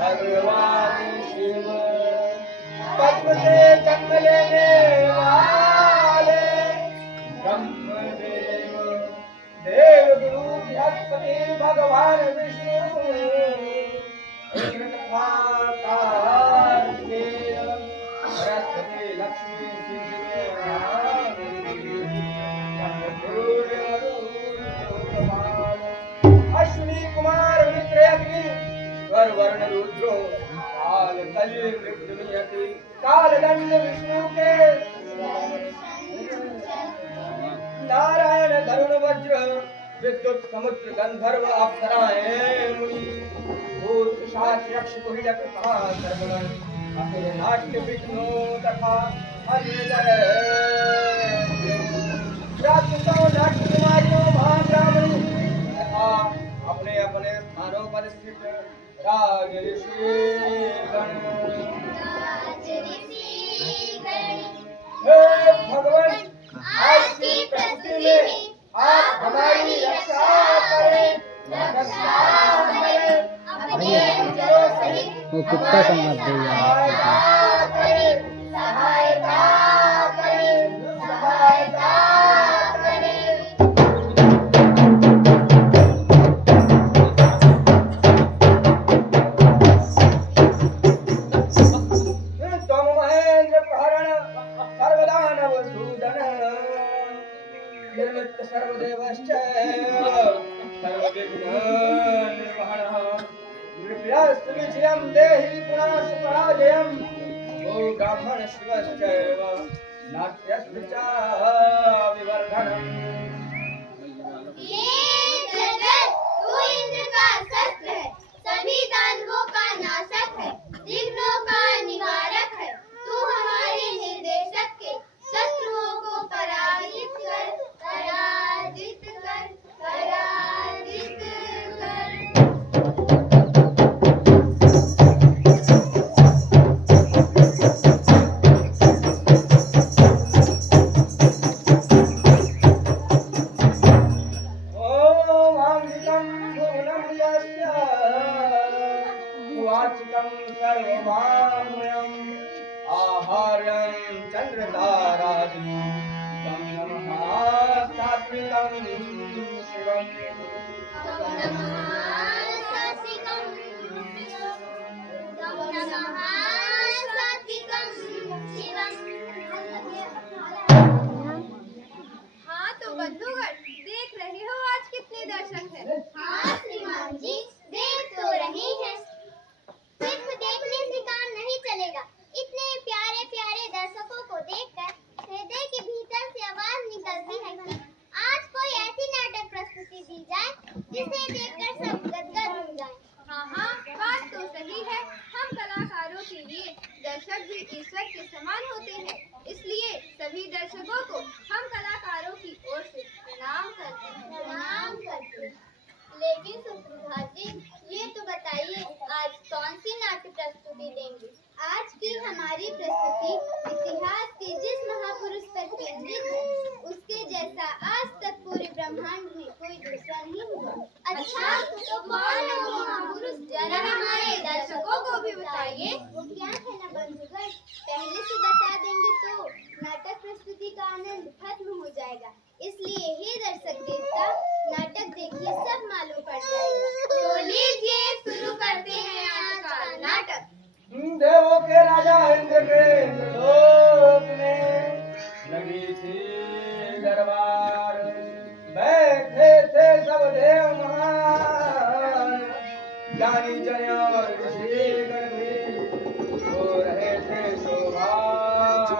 भगवान शिव पद्म से जन्म लेने वाले ब्रह्मदेव देव गुरु बृहस्पति भगवान विष्णु इंद्र तथा कार्तिकेय सरस्वती लक्ष्मी अश्विनी कुमार मित्र अग्नि स्वर वर्ण रुद्रो काल कल मृत्युयति काल दंड विष्णु के नारायण धरुण वज्र विद्युत समुद्र गंधर्व अप्सराएं मुनि भूत पिशाच यक्ष कुहिलक कहा सर्वगण अखिल नाट्य विष्णु तथा अन्य राक्षसों नाट्य कुमारियों महाब्राह्मणी तथा अपने अपने स्थानों पर स्थित राज ऋषिगण हे भगवान आज की प्रस्तुति में आप हमारी रक्षा करें अपने गुरुजनों सहित वो कुत्ता का मत सहायता करें सहायता करें तुम महेंद्र प्रहरण सर्वदानव सूदन निर्मित सर्वदेवश्च सर्वविघ्न निर्वहणः नृभ्यस्त विजयं देहि पुनः पराजयं वो ब्राह्मण शिवश्चैव नाट्यस्य च विवर्धनम् ये जगत तू इंद्र का शस्त्र है, सभी दानवों का नाशक है, विघ्नों का निवारक है। तू हमारे निर्देशक के शत्रुओं को पराजित कर, पराजित कर, पराजित कर। ॐ आङ्गिकं भुवनं यस्य वाचिकं सर्वमामयम् आहार्यं चन्द्रतारादि तं नमः सात्विकं शिवम् तं नमः सात्विकं शिवम्। हाँ तो बंधुगण देख रहे हो आज कितने दर्शक हैं। हाँ श्रीमान जी देख तो रहे हैं। सिर्फ देखने से काम नहीं चलेगा। इतने प्यारे प्यारे दर्शकों को देखकर हृदय के भीतर से आवाज निकलती है कि आज कोई ऐसी नाटक प्रस्तुति दी जाए जिसे देखकर सब गदगद हो जाए। हाँ हाँ बात तो सही है। हम कलाकारों के लिए दर्शक भी ईश्वर के समान होते हैं, इसलिए सभी दर्शकों को हम कलाकारों की ओर से प्रणाम करते हैं। प्रणाम करते हैं। लेकिन सुप्रभात जी ये तो बताइए आज कौन सी नाट्य प्रस्तुति देंगे? आज की हमारी प्रस्तुति इतिहास के जिस महापुरुष पर केंद्रित है उसके जैसा आज तक पूरे ब्रह्मांड में कोई दूसरा नहीं हुआ। अच्छा तो कौन है वो महापुरुष? जरा हमारे दर्शकों को भी बताइए। वो क्या है ना बंधुगण, पहले से बता देंगे तो नाटक प्रस्तुति का आनंद खत्म हो जाएगा। इसलिए हे दर्शक देवता नाटक देखिए सब मालूम पड़ जाएगा। तो लीजिए शुरू करते हैं आज का नाटक। देवों के राजा इंद्र के इंद्रलोक में लगी थी दरबार बैठे थे सब देव महान ज्ञानी जन और ऋषिगण भी हो रहे थे शोभायमान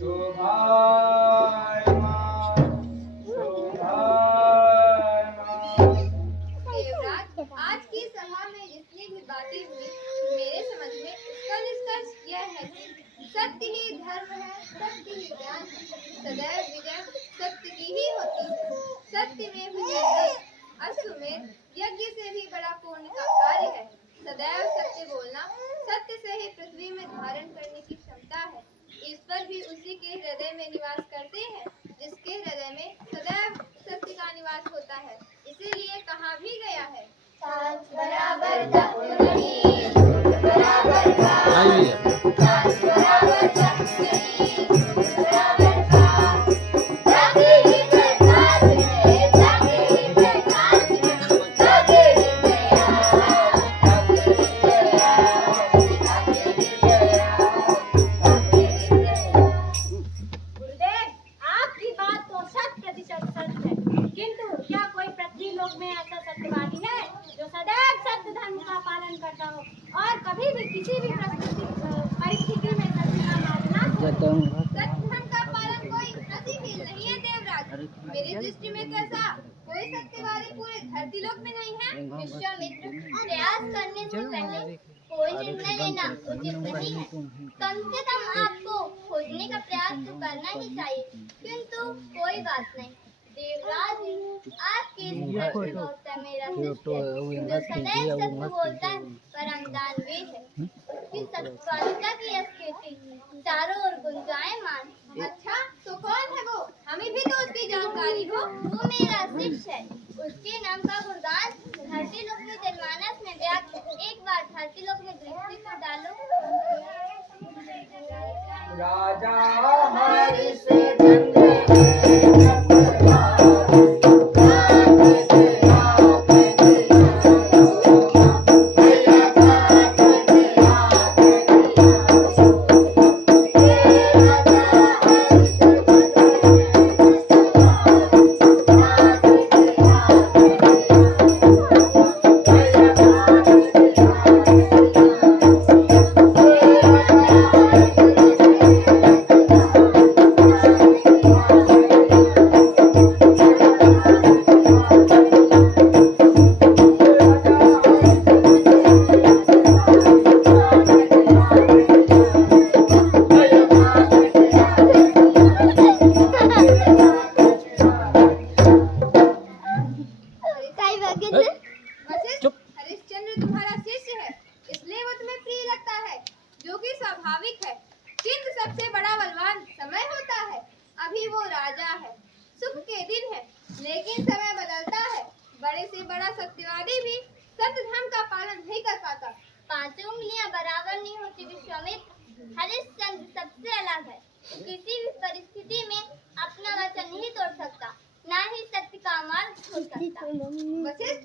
शोभायमान शोभायमान। देवराज आज की सभा में जितनी भी बातें हुई मेरे समझ में उसका निष्कर्ष सत्य ही धर्म है, सत्य ही ज्ञान है। सदैव विजय सत्य की ही होती है। सत्य में विजय अश्वमेध यज्ञ से भी बड़ा पुण्य का कार्य है। सदैव सत्य बोलना, सत्य से ही पृथ्वी में धारण करने की क्षमता है। ईश्वर भी उसी के हृदय में निवास करते हैं जिसके हृदय में सदैव सत्य का निवास होता है। इसीलिए कहा भी गया है, साच बराबर तत्व नहीं, बराबर का, साच बराबर तत्व नहीं, बराबर का। जागे ही जय साच में, जागे ही जय साच में, जागे ही जया, जागे ही जया, जागे ही जया, जागे ही जया। गुरुदेव, आपकी बात तो 100% सच है, किंतु क्या कोई पृथ्वी लोक में ऐसा सत्यवादी है जो सदैव सत्य धर्म का पालन करता हो और कभी भी किसी भी परिस्थिति में सत्य का मानना हो? सत्य धर्म का पालन कोई नसीब नहीं है देवराज। मेरी दृष्टि में कैसा कोई सत्यवादी पूरे धरती लोक में नहीं है। विश्वामित्र, प्रयास करने से पहले कोई निर्णय लेना उचित नहीं है। कम से कम आपको खोजने का प्रयास तो करना ही चाहिए, किंतु कोई बात नहीं। देवराज जी, आपके इस धरती होता है मेरा शिष्य, जो सदैव सत्य बोलता है, परम दानवीर है। उसकी सत्यवादिता की यह कीर्ति चारों ओर गुंजायमान है। अच्छा, तो कौन है वो? हमें भी तो उसकी जानकारी हो। वो मेरा शिष्य है। उसके नाम का गुणगान धरती लोक में जनमानस में व्याप्त है। एक बार धरती लोक में दृष्टि को डालो। राजा हरिश्चंद्र वशिष्ठ, हरिश्चंद्र तुम्हारा शिष्य है, इसलिए वो तुम्हें प्रिय लगता है, जो कि स्वाभाविक है। किंतु सबसे बड़ा बलवान समय होता है। अभी वो राजा है, सुख के दिन है, लेकिन समय बदलता है। बड़े से बड़ा सत्यवादी भी सत्य धर्म का पालन नहीं कर पाता। पांचों उंगलियां बराबर नहीं होती विश्वामित्र। हरिश्चंद्र सबसे अलग है। किसी भी परिस्थिति में अपना वचन नहीं तोड़ सकता, ना ही सत्य का मार्ग छोड़ सकता। वशिष्ठ,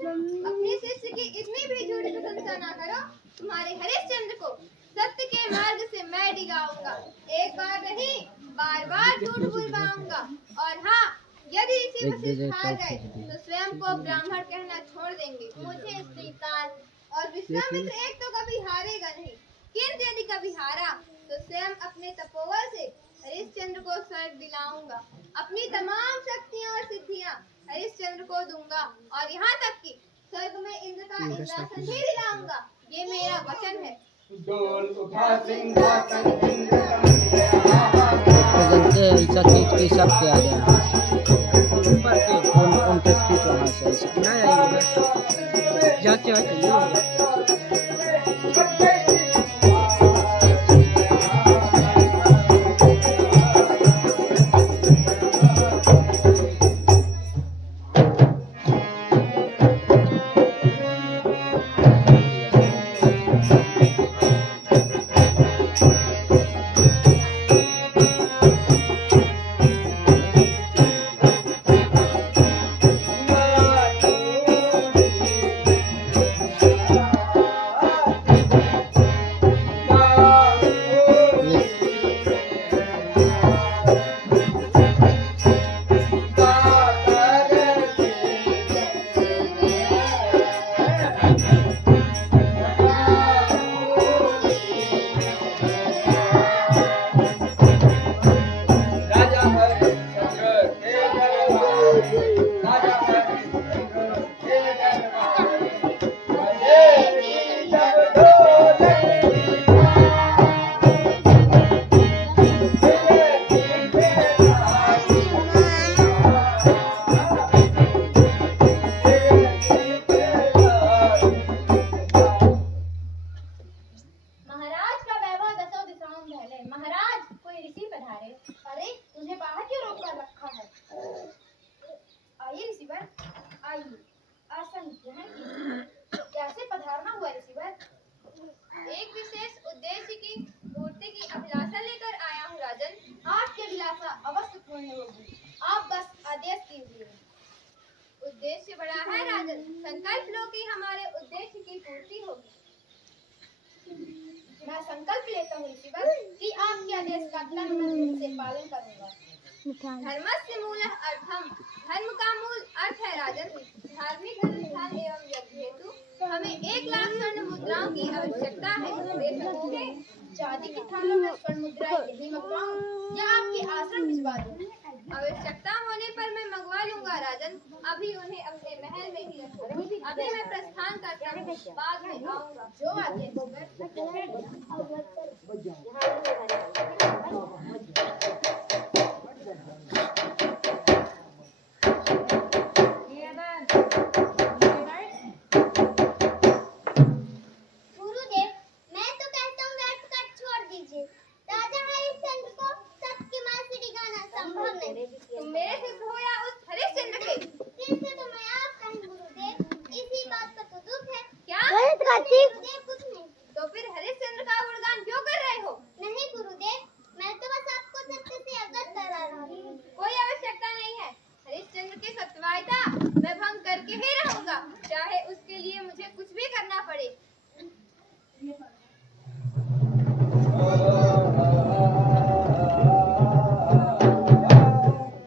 अपने शिष्य की इतनी भी झूठी प्रशंसा ना करो। तुम्हारे हरिश्चंद्र को सत्य के मार्ग से मैं डिगाऊंगा। एक बार नहीं, बार बार झूठ बुलवाऊंगा। और हाँ, यदि इसी वशिष्ठ हार गए तो स्वयं को ब्राह्मण कहना छोड़ देंगे। मुझे स्वीकार। और विश्वामित्र एक तो कभी हारेगा नहीं, किंतु यदि कभी हारा तो स्वयं अपने तपोबल से हरिश्चंद्र को स्वर्ग दिलाऊंगा। अपनी तमाम शक्तियां और सिद्धियां हरिश्चंद्र को दूंगा, और यहाँ तक कि स्वर्ग में इंद्र का इंद्रासन भी दिलाऊंगा। ये मेरा वचन है। डोल उठा सिंहासन इंद्र ऐसा चीज की सब पे आ जाए ऊपर के उन पे स्पीच होना चाहिए ना आएगा जाके आदेश कीजिए। उद्देश्य बड़ा है राजन, संकल्प लो कि हमारे उद्देश्य की पूर्ति होगी। मैं संकल्प लेता हूँ ऋषिवर कि आपके आदेश का तन मन धन से पालन करूंगा। धर्मस्य मूलः अर्थम, धर्म का मूल अर्थ है राजन। धार्मिक अनुष्ठान एवं यज्ञ हेतु हमें 1 लाख स्वर्ण मुद्राओं की आवश्यकता है। दे सकोगे? चांदी की थालों में स्वर्ण मुद्राएं यही मंगवाऊं या आपके आश्रम भिजवा दूं? आवश्यकता होने पर मैं मंगवा लूंगा राजन। अभी उन्हें अपने महल में ही रखो। अभी मैं प्रस्थान करता हूँ, बाद में आऊंगा। जो आज्ञा ऋषिवर। गुरुदेव, मैं तो कहता हूँ व्यर्थ का छोड़ दीजिए। राजा हरिश्चंद्र को सबकी मां से डिगाना संभव नहीं। तुम मेरे सिद्ध हो या उस हरिश्चंद्र के? फिर से तो मैं आप कहूँ गुरुदेव, इसी बात का तो दुख है। क्या? गुरुदेव कुछ नहीं। तो फिर हरिश्चंद्र का गुणगान क्यों कर रहे हो? नहीं गुरुदेव, मैं तो बस आपको सत्य से अवगत करा रहा हूँ। कोई आवश्यकता नहीं है। हरिश्चंद्र की सत्यवायता मैं भंग करके ही रहूंगा, चाहे उसके लिए मुझे कुछ भी करना पड़े।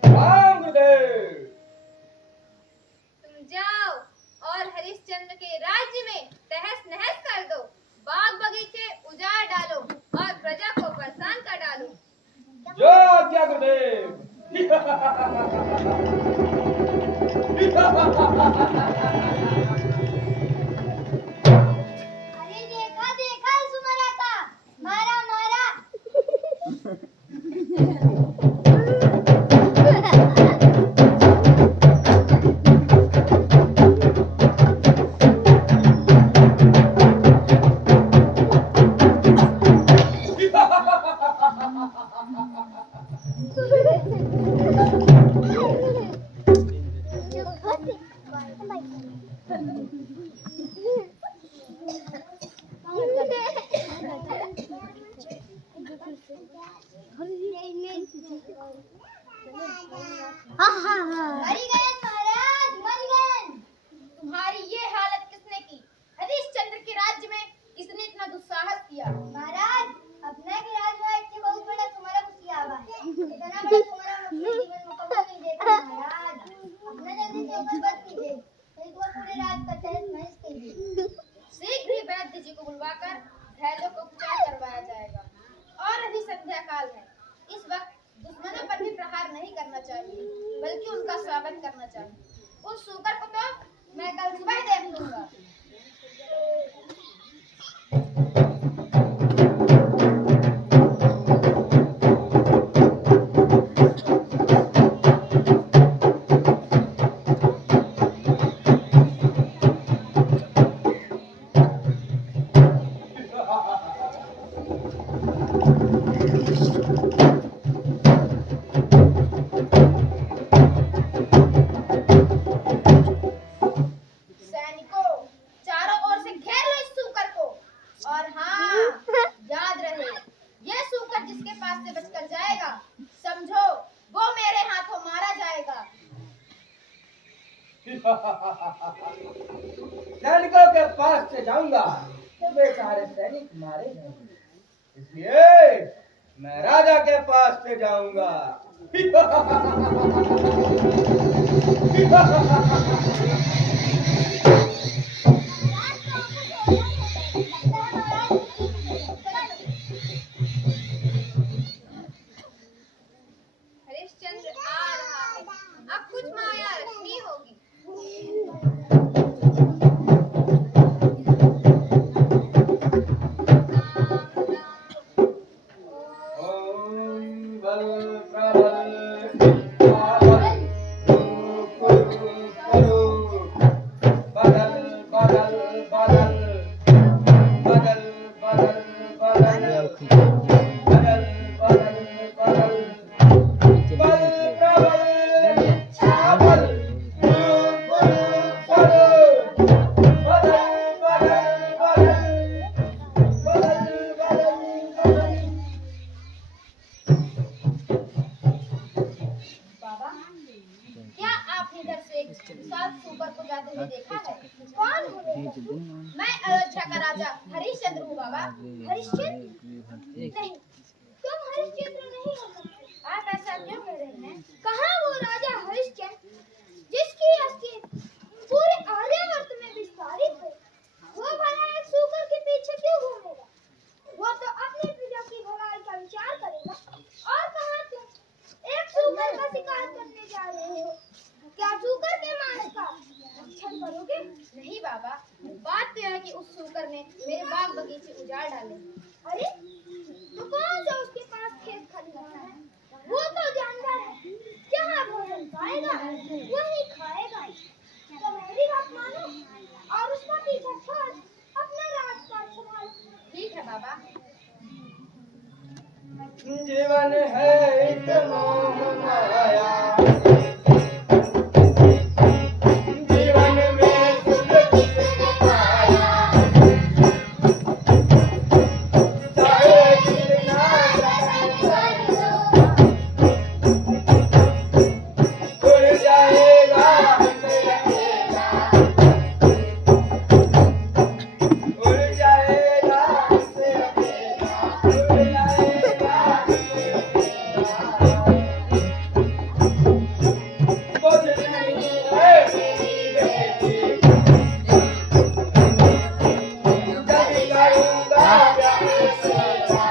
राम गुरुदेव। तुम जाओ और हरिश्चंद्र के राज्य में तहस नहस कर दो, बाग बगीचे उजाड़ डालो और प्रजा को परेशान कर डालो। जो आज्ञा गुरुदेव। अरे देखा देखा सुमरा का, मारा मारा। मरी गए महाराज, मर गए। तुम्हारी ये हालत किसने की? हरिश्चंद्र के राज्य में किसने इतना दुस्साहस किया? महाराज, अपना के राजवाड़ के बहुत बड़ा तुम्हारा कुशियावा है। इतना बड़ा तुम्हारा मुझे जीवन मुकम्मल नहीं देता महाराज। अपना जल्दी से ऊपर बच कीजिए, नहीं तो पूरे राज का तहस नहस कीजिए। शीघ्र ही वैद्य जी को बुलवाकर घायलों को उपचार करवाया जाएगा। और अभी संध्या काल है, इस वक्त दुश्मनों पर भी प्रहार नहीं करना चाहिए, बल्कि उनका स्वागत करना चाहिए। उस सूकर को तो मैं कल सुबह देख लूंगा। सैनिकों, चारों ओर से घेर लो इस सूकर को। और हाँ, याद रहे, ये सूकर जिसके पास से बचकर जाएगा, समझो वो मेरे हाथों मारा जाएगा। सैनिकों के पास से जाऊंगा तो बेचारे सैनिक मारे जाएंगे, इसलिए मैं राजा के पास से जाऊंगा। हरिश्चंद्र आ रहा है, अब कुछ माया रचनी होगी। ओम बल प्रबल पावल कुरु कुरु बदल बदल बदल बदल बदल बदल बदल बदल बदल बल प्रबल पावल कुरु कुरु बदल बदल बदल बदल बदल बदल साथ सुपर को जाते हुए देखा है? कौन हो? भेज दूंगा। मैं अयोध्या का राजा हरिश्चंद्र हूँ बाबा। हरिश्चंद्र? नहीं, तुम हरिश्चंद्र नहीं हो सकते। आप ऐसा क्यों कह रहे हैं? कहाँ वो राजा हरिश्चंद्र जिसकी अस्थियां पूरे आर्यावर्त में विस्तारित है? वो भला एक सूकर के पीछे क्यों घूमेगा? वो तो अपनी प्रजा की भलाई का विचार करेगा। और कहाँ तुम एक सूकर का शिकार करने जा रहे हो? क्या सूकर के मांस का भक्षण करोगे? नहीं बाबा, बात तो यह है कि उस सूकर ने मेरे बाग बगीचे उजाड़ डाले। अरे, तो कौन सा उसके पास खेत खलिहान है? वो तो जानवर है, जहाँ भोजन पाएगा वहीं खाएगा। तो मेरी बात मानो और उसका पीछा छोड़ अपना राजपाट संभालो। ठीक है बाबा। जीवन है एक मोह माया, जीवन में सुख किसने पाया, चाहे कितना जतन कर लो, उड़ जाएगा हमसे अकेला, उड़ जाएगा हमसे अकेला, उड़ जाएगा हमसे अकेला। कुछ नहीं है मेरी बेटी, जब करूँगा प्यार तेरा।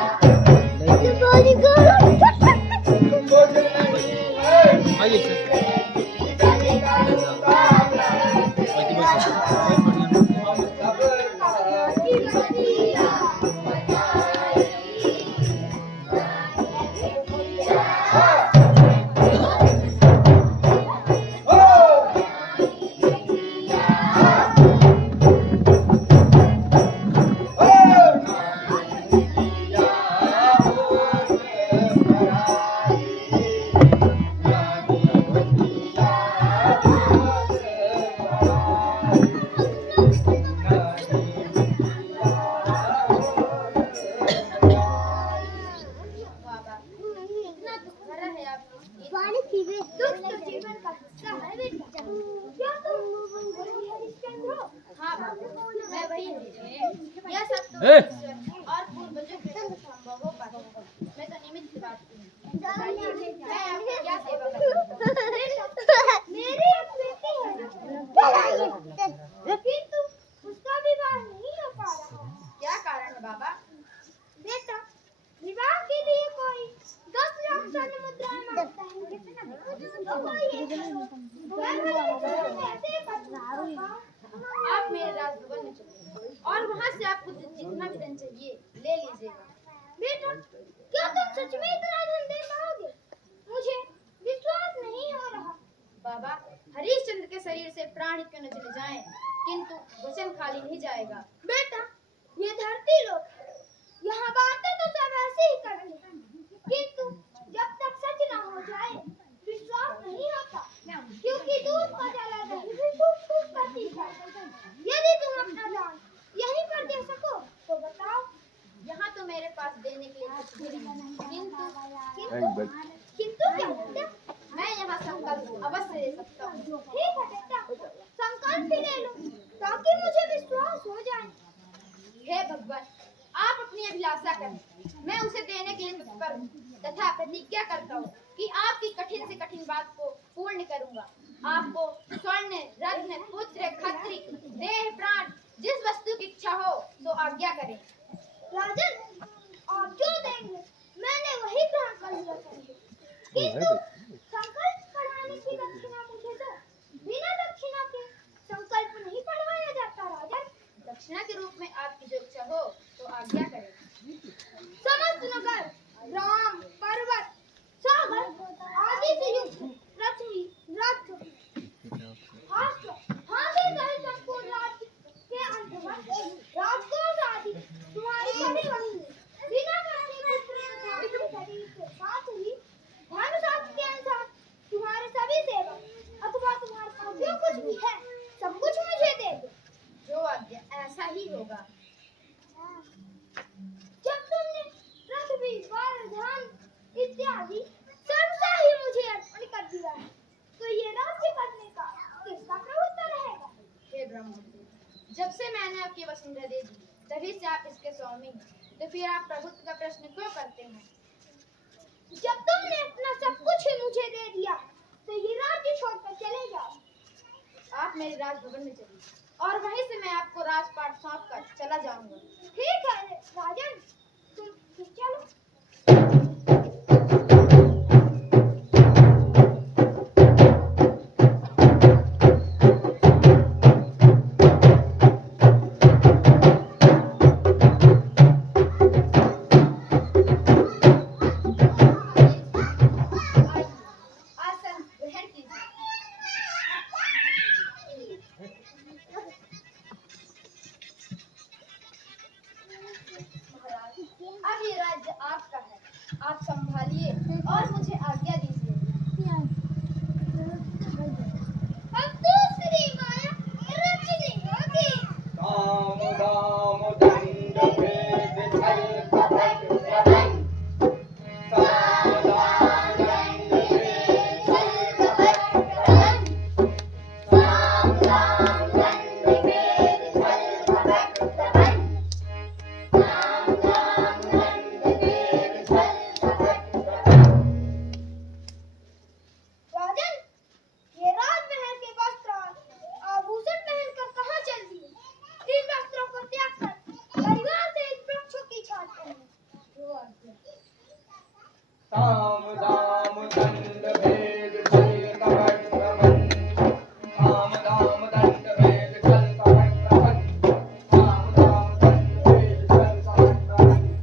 कुछ नहीं है आइए सर। जब करूँगा प्यार तेरा। हम सब की बतिया बताई। बाबा, इतना दुख भरा है आप लोग की। दुख तो जीवन का हिस्सा है बेटा। क्या तुम वही हरिश्चंद्र हो? हाँ बाबा, मैं वही हूँ। यह सब तो ए! ईश्वर और पूर्वजों के संभव हो पाता है। मैं तो निमित्त की बात की हूँ। बताइए, मैं आपकी क्या सेवा कर सकता हूँ? मेरी एक बेटी है, किंतु उसका विवाह नहीं हो पा रहा है। क्या कारण है बाबा? बेटा, विवाह के लिए कोई 10 लाख स्वर्ण मुद्राएं मांगता है। तो कोई एक करो। मैं भले तुम्हें कैसे बताऊं? आप मेरे राजभवन में चलिए और वहाँ से आपको जितना भी धन चाहिए ले लीजिएगा। बेटा, क्या तुम सच में इतना धन दे पाओगे? मुझे विश्वास नहीं हो रहा। बाबा, हरिश्चंद्र के शरीर से प्राण ही क्यों न चले जाएं, किंतु वचन खाली नहीं जाएगा। बेटा, ये धरती लोक है। यहाँ बातें तो सब ऐसे ही कर रहे हैं, किंतु जब तक सच न हो जाए विश्वास नहीं होता, क्योंकि दूध का जला दही भी फूट-फूट कर पीता है। यदि तुम अपना दान यहीं पर दे सको तो बताओ। यहाँ तो मेरे पास देने के लिए कुछ भी नहीं, किंतु क्या बेटा? मैं यहाँ संकल्प अवश्य ले सकता हूँ। ठीक है बेटा, संकल्प ही ले लो ताकि मुझे विश्वास हो जाए। हे भगवान, आप अपनी अभिलाषा करें, मैं उसे देने के लिए तत्पर हूँ तथा प्रतिज्ञा करता हूँ कि आपकी कठिन से कठिन बात को पूर्ण करूँगा। आपको स्वर्ण, रत्न, पुत्र, खत्री, देह, प्राण, जिस वस्तु की इच्छा हो तो आज्ञा करें। राजन, आप जो देंगे मैंने वही ग्रहण कर लिया करेंगे, किंतु संकल्प पढ़ाने की दक्षिणा मुझे दो। बिना दक्षिणा के संकल्प नहीं पढ़वाया जाता राजन। दक्षिणा के रूप में आपकी जो इच्छा हो तो आज्ञा करें। समस्त नगर, ग्राम, पर्वत, सागर आदि से युक्त पृथ्वी, रथ, हास्य, हाथी सहित संपूर्ण राज्य के अंतर्गत राजकोष आदि तुम्हारी सभी वस्तु बिना किसी पुत्र के शरीर के साथ ही धर्म शास्त्र के अनुसार तुम्हारे सभी सेवक अथवा तुम्हारे पास जो कुछ भी है सब कुछ मुझे दे दो। जो आज्ञा ऐसा ही होगा। जब तुमने पृथ्वी, वर, धन इत्यादि सर्वसा ही मुझे अर्पण कर दिया है, तो ये राज्य करने का किसका मैंने आपकी वसुंधरा दे दी, तभी से आप इसके स्वामी हैं। तो फिर आप प्रभुत्व का प्रश्न क्यों करते हैं? जब तुमने अपना सब कुछ ही मुझे दे दिया तो ये राज्य छोड़कर चले जाओ। आप मेरे राजभवन में चलिए और वहीं से मैं आपको राजपाट सौंप कर चला जाऊंगा। ठीक है राजन, तुम चलो। आसन ग्रहण कीजिए। महाराज, अब ये राज्य आपका है, आप संभालिए और मुझे आज्ञा दीजिए। अब दूसरी माया रचनी होगी। काम दाम दंड भेद छल कपट प्रबंध। काम दाम दंड भेद छल कपट प्रबंध। काम दाम दंड भेद छल कपट प्रबंध। काम दाम दंड भेद छल कपट प्रबंध। राजन, ये राजमहल के वस्त्र और आभूषण पहनकर कहाँ चल दिए? इन वस्त्रों को त्याग कर परिवार से इस वृक्षों की छाट करनी। काम दाम दंड भेद छल कपट प्रबंध। काम दाम दंड भेद छल कपट प्रबंध। काम दाम दंड भेद छल कपट प्रबंध।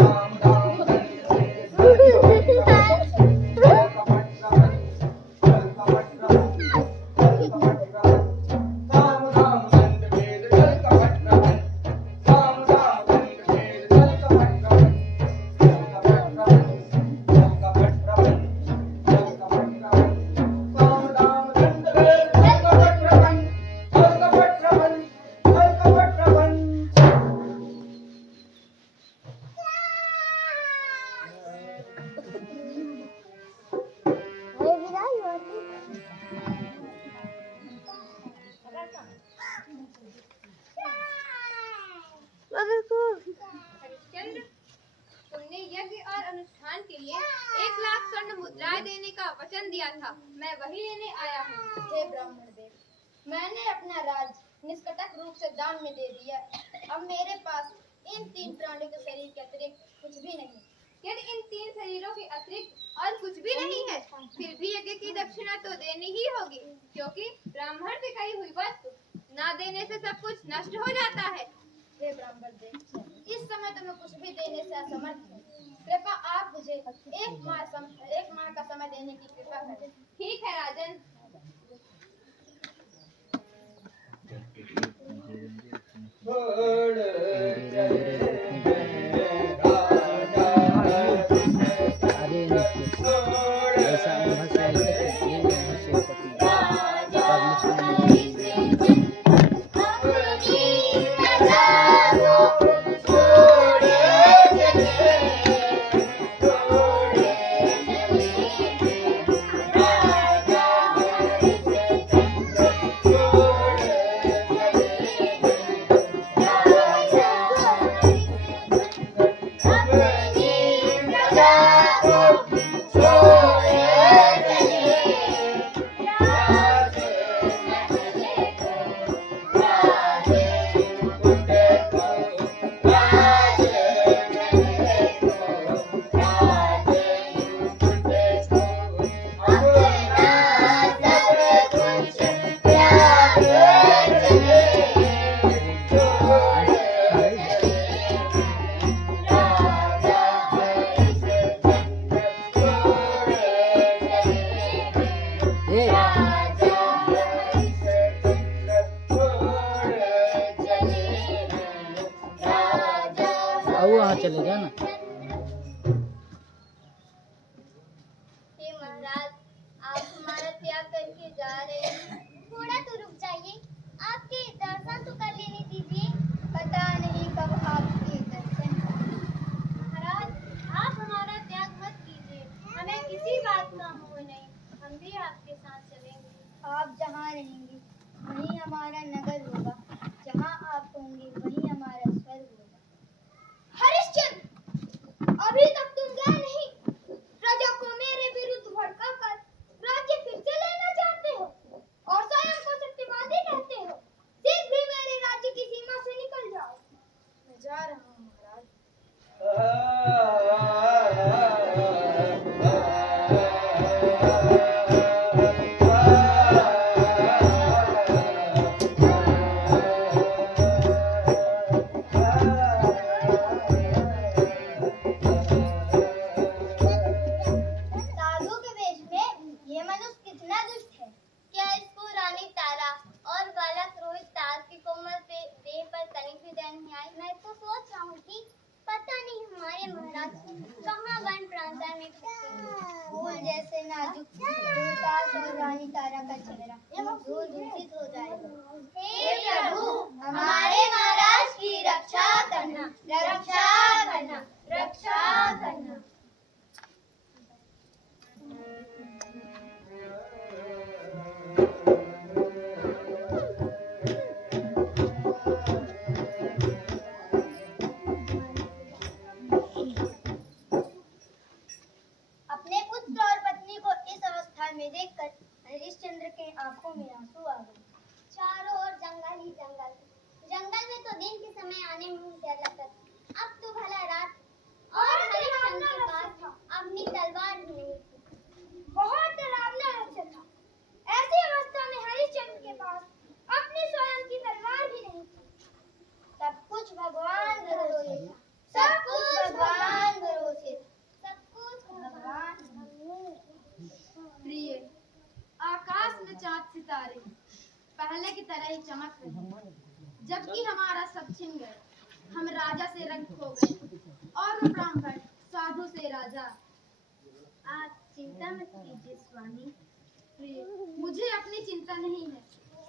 काम दाम दंड भेद छल कपट प्रबंध। छल कपट प्रबंध। छल कपट प्रबंध। छल कपट प्रबंध। काम दाम दंड भेद छल कपट प्रबंध। काम दाम दंड भेद छल कपट प्रबंध। छल कपट प्रबंध। छल कपट प्रबंध। छल कपट प्रबंध। काम दाम दंड भेद छल कपट प्रबंध। छल कपट प्रबंध। छल कपट प्रबंध। हरिश्चंद्र, तुमने यज्ञ और अनुष्ठान के लिए 1,00,000 स्वर्ण मुद्राएं देने का वचन दिया था, मैं वही लेने आया हूँ। हे ब्राह्मण देव, मैंने अपना राज निष्कटक रूप से दान में दे दिया। अब मेरे पास इन 3 प्राणियों के शरीर के अतिरिक्त कुछ भी नहीं। यदि इन 3 शरीरों के अतिरिक्त और कुछ भी नहीं है, फिर भी यज्ञ की दक्षिणा तो देनी ही होगी, क्योंकि ब्राह्मण से कही हुई वस्तु ना देने से सब कुछ नष्ट हो जाता है। हे ब्राह्मण देव, इस समय तो मैं कुछ भी देने से असमर्थ हूँ। कृपा आप मुझे एक माह का समय देने की कृपा करें। ठीक है राजन। छोड़ चले राजा आगे नहीं छोड़ ऐसा अनुभव से ऐसे ये अनुभव से पति वहाँ चले जा ना। हे महाराज, आप हमारा त्याग करके जा रहे हैं। थोड़ा तो रुक जाइए, आपके दर्शन तो कर लेने दीजिए। पता नहीं कब आपके दर्शन होंगे। महाराज, आप हमारा त्याग मत कीजिए, हमें किसी बात का मोह नहीं, हम भी आपके साथ चलेंगे। आप जहाँ रहेंगे वहीं हमारा नगर होगा। जहाँ आप होंगे वहीं हमारा स्वर्ग होगा। हरिश्चंद्र, अभी तक तुम गए नहीं। प्रजा को मेरे विरुद्ध भड़काकर राज्य फिर से लेना चाहते हो और स्वयं को सत्यवादी कहते हो। शीघ्र ही मेरे राज्य की सीमा से निकल जाओ। मैं जा रहा हूँ महाराज। साधु के वेश में ये मनुष्य कितना दुष्ट है। क्या इसको रानी तारा और बालक रोहित दास की कोमल देह पर तनिक भी दया नहीं आई? मैं तो सोच रहा हूँ कि पता नहीं हमारे महाराज कहाँ वन प्रांता में फूल जैसे नाजुक रोहितास और रानी तारा का चेहरा धूल दूषित हो जाएगा। हे प्रभु, हमारे महाराज की रक्षा करना, रक्षा करना, रक्षा करना। अपने पुत्र और पत्नी को इस अवस्था में देखकर हरिश्चंद्र के आंखों में आंसू आ गए। चारों ओर जंगल ही जंगल। जंगल में तो दिन के समय आने में ही डर लगता था। अब तो भला रात, और हरिश्चंद्र के पास अपनी तलवार भी नहीं थी। बहुत डरावना लक्ष्य था। ऐसी अवस्था में हरिश्चंद्र के पास अपनी स्वयं की तलवार भी नहीं थी। सब कुछ भगवान भरोसे था। सब कुछ भगवान भरोसे था। सब कुछ भगवान प्रिय, आकाश में चांद सितारे पहले की तरह ही चमक रहे हैं। जबकि हमारा सब छिन गए। हम राजा से रंग खो गए और वो ब्राह्मण साधु से राजा। आप चिंता मत कीजिए स्वामी। प्रिय, मुझे अपनी चिंता नहीं है।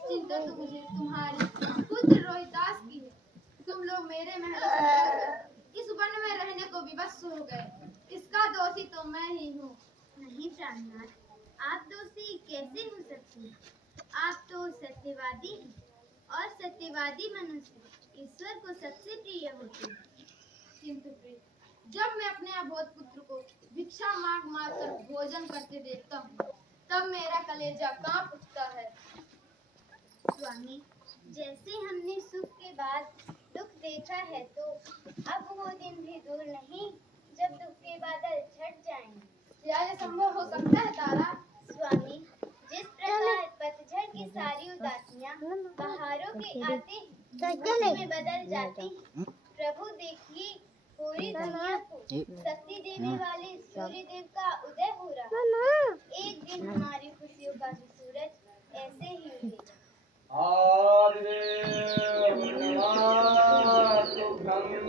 चिंता तो मुझे तुम्हारी पुत्र रोहितास की है। तुम लोग मेरे महल से निकलकर इस वन में रहने को विवश हो गए। इसका दोषी तो मैं ही हूँ। नहीं प्राणनाथ, आप दोषी कैसे हो सकते हैं? आप तो सत्यवादी हैं और सत्यवादी मनुष्य ईश्वर को सबसे प्रिय होते हैं। किंतु प्रिय, जब मैं अपने अबोध पुत्र को भिक्षा मांग मांग कर भोजन करते देखता हूँ, तब मेरा कलेजा कांप उठता है। स्वामी, जैसे हमने सुख के बाद दुख देखा है, तो अब वो दिन भी दूर नहीं जब दुख के बादल छट जाएंगे। क्या ये संभव हो सकता है तारा? स्वामी, जिस प्रकार पतझड़ की सारी उदासियां बहारों के आते गुस्से में बदल जाती हैं, प्रभु देखिए पूरी दुनिया को शक्ति देने वाले सूर्य देव का उदय हो रहा। एक दिन हमारी खुशियों का भी सूरज ऐसे ही उगेगा। आदिदेव नमस्तुभ्यं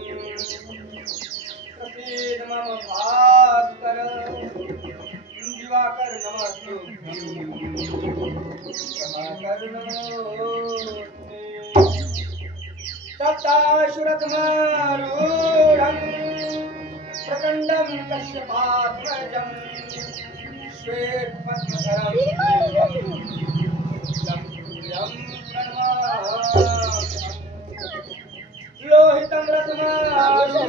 प्रसीद मम भास्कर दिवाकर नमस्तुभ्यं प्रभाकर नमोस्तुते सप्ताशुरथमारूढं प्रचण्डं कश्यपात्मजं श्वेतपद्मधरं लोहितं रथमारूढं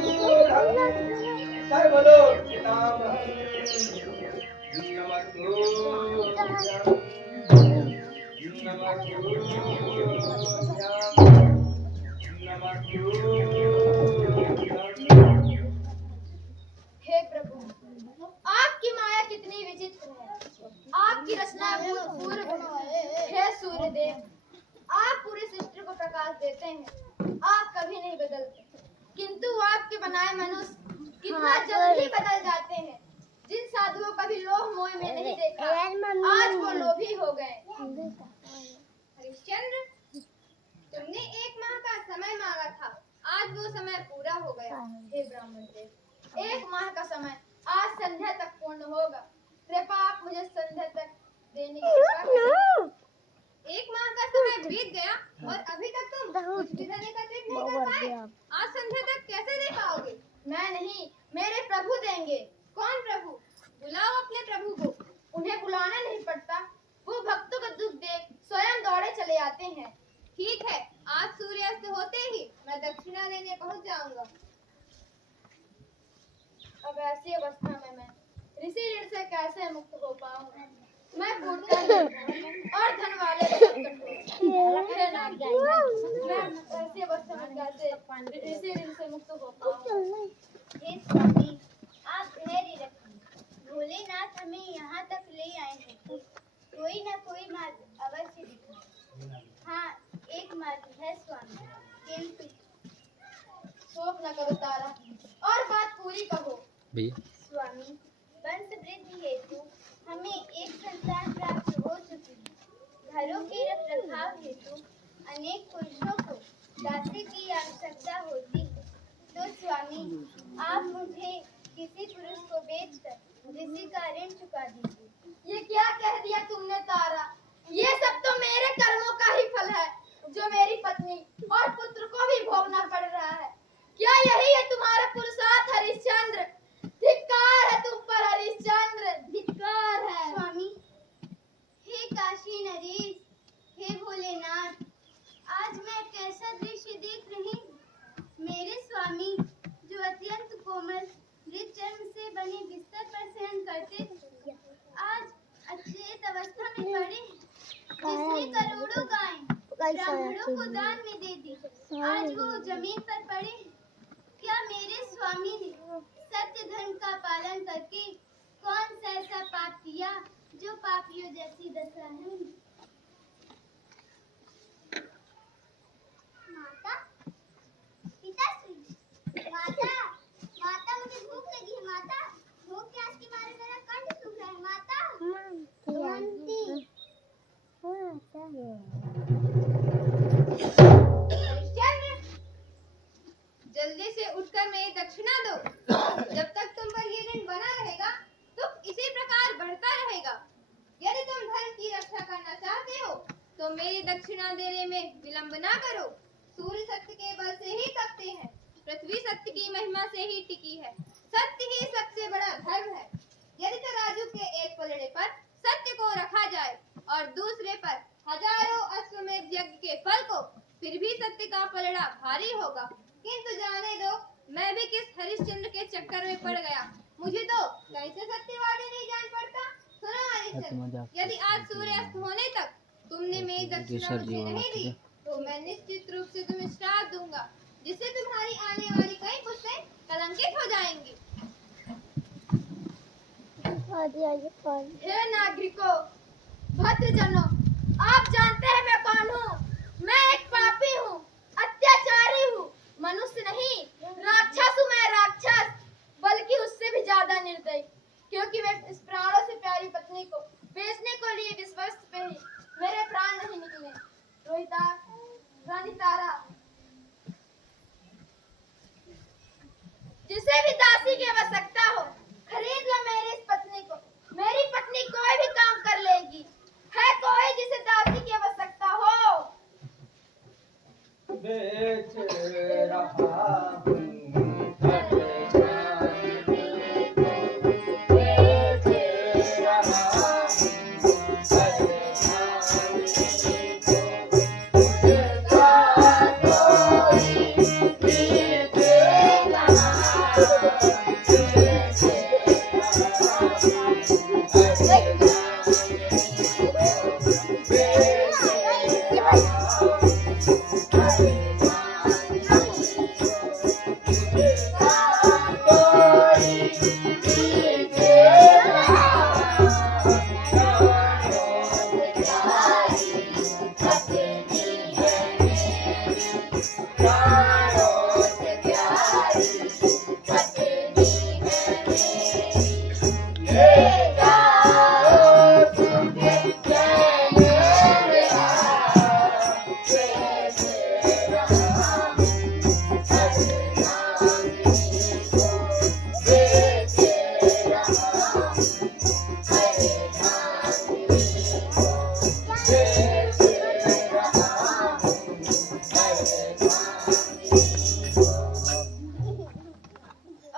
सर्वलोकपितामहं हे प्रभु, आपकी माया कितनी विचित्र है। आपकी रचना भूतपूर्व है। हे सूर्यदेव, आप पूरी सृष्टि को प्रकाश देते हैं। आप कभी नहीं बदलते, किंतु आपके बनाए मनुष्य कितना जल्दी बदल जाते हैं। जिन साधुओं का भी लोभ मोह में नहीं देखा, आज वो लोभी हो गए। हरिश्चंद्र, तुमने 1 माह का समय मांगा था, आज वो समय पूरा हो गया। हे ब्राह्मण देव, 1 माह का समय आज संध्या तक पूर्ण होगा। कृपा आप मुझे संध्या तक देने की कृपा करें। 1 माह का समय बीत गया और अभी तक तुम कुछ भी धन एकत्रित नहीं कर पाए। आज संध्या तक कैसे दे पाओगे? मैं नहीं, मेरे प्रभु देंगे। कौन प्रभु? बुलाओ अपने प्रभु को। उन्हें बुलाना नहीं पड़ता, वो भक्तों का दुख देख स्वयं दौड़े चले आते हैं। ठीक है, आज सूर्यास्त भोलेनाथ हमें यहाँ तक ले आए हैं। कोई ना कोई मार्ग अवश्य दिखा। हाँ, एक मार्ग है स्वामी, किंतु शोक न करो तारा, और बात पूरी कहो। स्वामी, वंश वृद्धि हेतु हमें एक संतान प्राप्त हो चुकी है। घरों के रखरखाव हेतु अनेक पुरुषों को दासी की आवश्यकता होती है। तो स्वामी, आप मुझे किसी पुरुष को बेचकर ऋषि का ऋण चुका दीजिए। ये क्या कह दिया तुमने तारा? ये सब तो मेरे कर्मों का ही फल है, जो मेरी पत्नी और पुत्र को भी भोगना पड़ रहा है। क्या यही है तुम्हारा पुरुषार्थ हरिश्चंद्र? धिक्कार है तुम पर हरिश्चंद्र, धिक्कार है। स्वामी, हे काशी नरेश, हे भोलेनाथ, आज मैं कैसा दृश्य देख रही हूँ। मेरे स्वामी, जो अत्यंत कोमल मृत चर्म से बने बिस्तर पर शयन करते थे, आज अचेत अवस्था में पड़े हैं। जिसने करोड़ों गायें ब्राह्मणों को दान में दे दी, आज वो जमीन पर पड़े हैं। क्या मेरे स्वामी ने सत्य धर्म का पालन करके कौन सा ऐसा पाप किया जो पापियों जैसी दशा है उनकी? माता, पिताश्री, माता, माता मुझे भूख लगी है माता, भूख प्यास के मारे मेरा कंठ सूख रहा है माता। शांति। हरिश्चंद्र, जल्दी से उठकर मेरी दक्षिणा दो। जब तक तुम पर ये ऋण बना रहेगा, तुम इसी प्रकार बढ़ता रहेगा। यदि तुम धर्म की रक्षा करना चाहते हो, तो मेरी दक्षिणा देने में विलंब ना करो। सूर्य सत्य के बल से ही तपते हैं, पृथ्वी सत्य की महिमा से ही टिकी है। सत्य ही सबसे बड़ा धर्म है। यदि तो राजू के एक पलड़े पर सत्य को रखा जाए और दूसरे पर हजारों अश्वमेध यज्ञ के फल को, फिर भी सत्य का पलड़ा भारी होगा। किंतु जाने दो, मैं भी किस हरिश्चंद्र के चक्कर में पड़ गया। मुझे तो कैसे सत्यवादी नहीं जान पड़ता। सुनो हरिश्चंद्र, यदि आज सूर्यास्त होने तक तुमने मेरी दक्षिणा मुझे नहीं दी, तो मैं निश्चित रूप से तुम्हें श्राप दूंगा, जिससे तुम्हारी आने वाली कई पुश्तें कलंकित हो जाएंगी। हे नागरिकों, भद्रजनों, आप जानते हैं मैं कौन हूँ। मैं एक पापी हूँ, अत्याचारी हूँ, मनुष्य नहीं, राक्षस हूँ मैं, राक्षस, बल्कि उससे भी ज्यादा निर्दयी, क्योंकि मैं इस प्राणों से प्यारी पत्नी को बेचने को लिए विश्वस्त पे ही मेरे प्राण नहीं निकले। रोहिता, रानी तारा, जिसे भी दासी की आवश्यकता हो, खरीद लो मेरी इस पत्नी को। मेरी पत्नी कोई भी काम कर लेगी। है कोई जिसे दासी की आवश्यकता हो? बेच रहा हूँ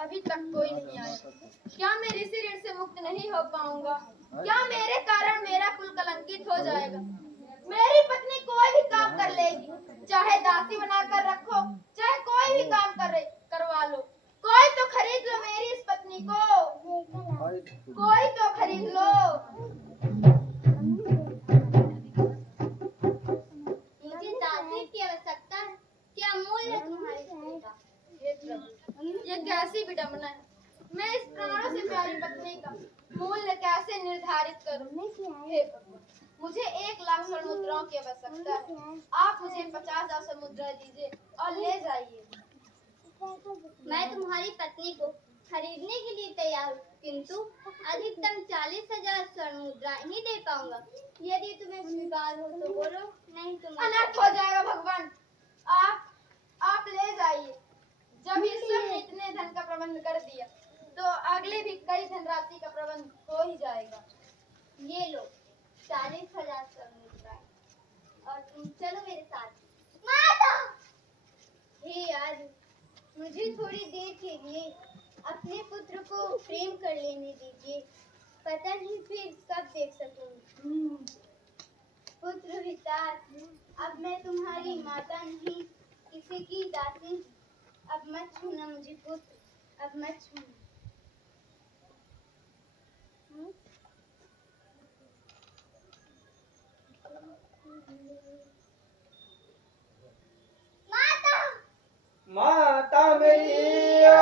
अभी तक कोई नहीं आया। क्या मैं ऋषि ऋण से मुक्त नहीं हो पाऊंगा? क्या मेरे कारण मेरा कुल कलंकित हो जाएगा? मेरी पत्नी कोई भी काम कर लेगी, चाहे दासी बनाकर रखो, चाहे कोई भी काम करवा लो। कोई तो खरीद लो मेरी इस पत्नी को, कोई तो खरीद लो। मुझे दासी की आवश्यकता है, क्या मूल्य है तुम्हारे स्त्री का? ये कैसी विडंबना है। मैं इस प्राणों से प्यारी पत्नी का मूल्य निर्धारित करूं। हे भगवान, मुझे 1,00,000 स्वर्ण मुद्राओं की आवश्यकता है। आप मुझे 50,000 स्वर्ण मुद्रा दीजिए और ले जाइए। मैं तुम्हारी पत्नी को खरीदने के लिए तैयार हूँ, किंतु अधिकतम 40,000 स्वर्ण मुद्रा ही दे पाऊंगा। यदि तुम्हें स्वीकार हो तो बोलो, नहीं तो मत। अनर्थ हो जाएगा भगवान। आप ले जाइए। जब ईश्वर ने इतने धन का प्रबंध कर दिया तो अगले भी कई धनराशि का प्रबंध हो ही जाएगा। ये लो 40,000 स्वर्ण मुद्रा और तुम चलो मेरे साथ। माता! हे यार, मुझे थोड़ी देर के लिए अपने पुत्र को प्रेम कर लेने दीजिए। पता नहीं फिर कब देख सकूंगी। पुत्र विचार, अब मैं तुम्हारी माता नहीं, किसी की दासी। अब मत छूना मुझे पुत्र, अब मत छूना। माता! माता मेरी ओ,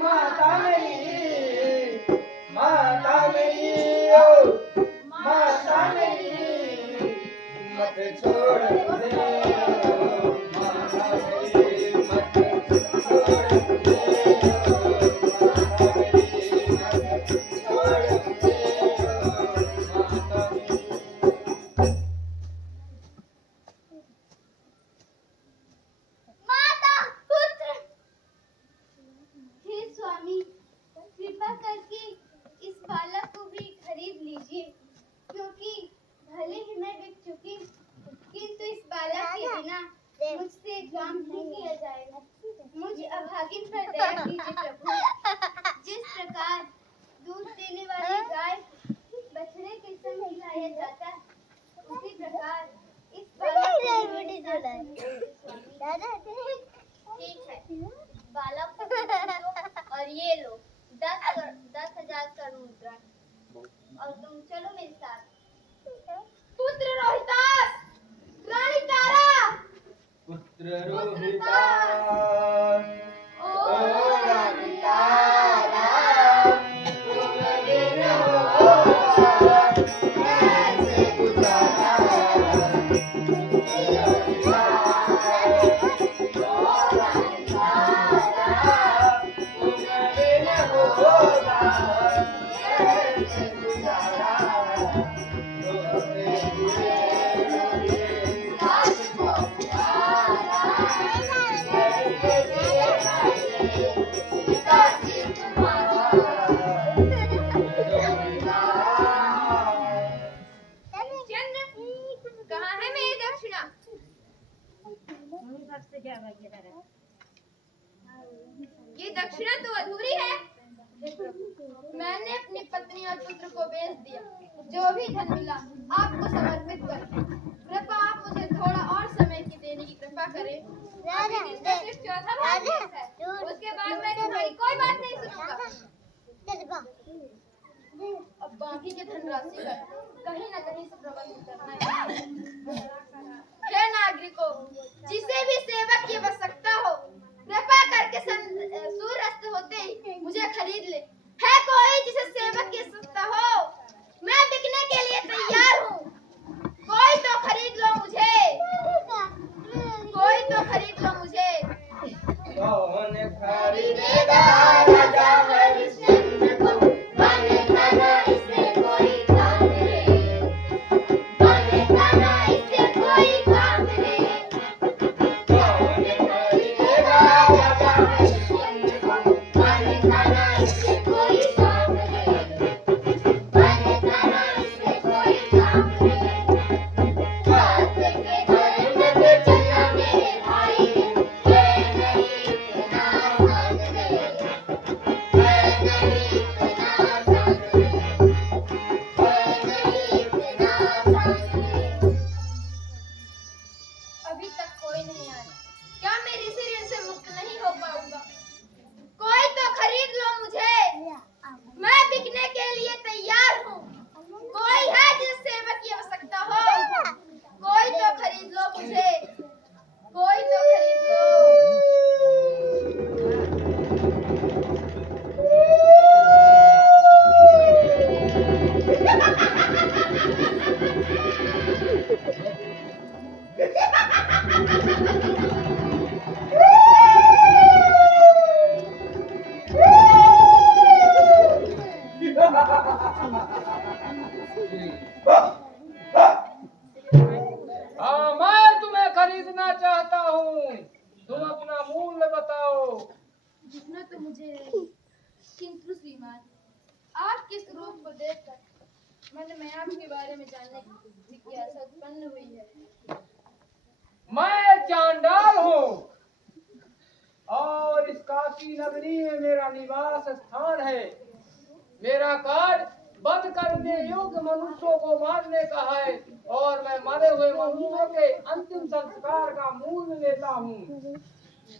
माता मेरी, माता मेरी ओ, माता मेरी, मत छोड़ दे, माता मेरी, मत छोड़ दे, माता मेरी, मत छोड़ दे, माता मेरी। माता! पुत्र! हे स्वामी, कृपा करके इस बालक को भी खरीद लीजिए, क्योंकि भले ही मैं बिक चुकी, किंतु इस बालक के बिना मुझसे काम नहीं किया जाएगा। मुझ अभागिन पर दया कीजिए प्रभु। जिस प्रकार दूध देने वाली गाय बछड़े के संग खिलाया जाता है, उसी प्रकार इस बालक को भी ठीक है, बालक को दे दो और ये लो 10,000 स्वर्ण मुद्रा और तुम चलो मेरे साथ। पुत्र रोहितास, रानी तारा, पुत्र रोहितास, ओ रानी तारा, तुम बिन होगा कैसे गुजारा। रोहितास, ओ रानी तारा, तुम बिन होगा कैसे गुजारा। रोते हुए रोहितास को पुकारा, कैसे जिएगा पिताजी तुम्हारा। चंद्र, कहाँ है मेरी दक्षिणा? ये दक्षिणा तो अधूरी है। मैंने अपनी पत्नी और पुत्र को बेच दिया, जो भी धन मिला आपको समर्पित कर दिया। कृपा आप मुझे थोड़ा और समय की देने की कृपा करें। अभी दिन का सिर्फ चौथा भाग शेष है, उसके बाद मैं तुम्हारी कोई बात नहीं सुनूंगा। अब बाकी के धनराशि का कहीं न कहीं से प्रबंध करना चाहिए। हे नागरिकों, जिसे भी सेवक की आवश्यकता हो, कृपा करके सूर्यास्त होते ही मुझे खरीद ले। है कोई जिसे सेवक की आवश्यकता हो? मैं बिकने के लिए तैयार हूँ। कोई तो खरीद लो मुझे, कोई तो खरीद लो मुझे। कौन खरीदेगा राजा हरिश्चंद्र को, बनेगा ना इससे कोई काम रे, बनेगा ना इससे कोई काम रे। कौन खरीदेगा राजा हरिश्चंद्र को, बनेगा ना इससे कोई काम रे, हाँ, मैं तुम्हें खरीदना चाहता हूँ, तुम अपना मूल्य बताओ। जितना तो मुझे किंतु श्रीमान आपके स्वरूप को देखकर मन में आपके बारे में जानने की जिज्ञासा उत्पन्न हुई है। मैं चांडाल हूँ और इस काशी नगरी में मेरा निवास स्थान है। मेरा कार्य वध करने योग्य मनुष्यों को मारने का है और मैं मरे हुए मनुष्यों के अंतिम संस्कार का मूल्य लेता हूँ।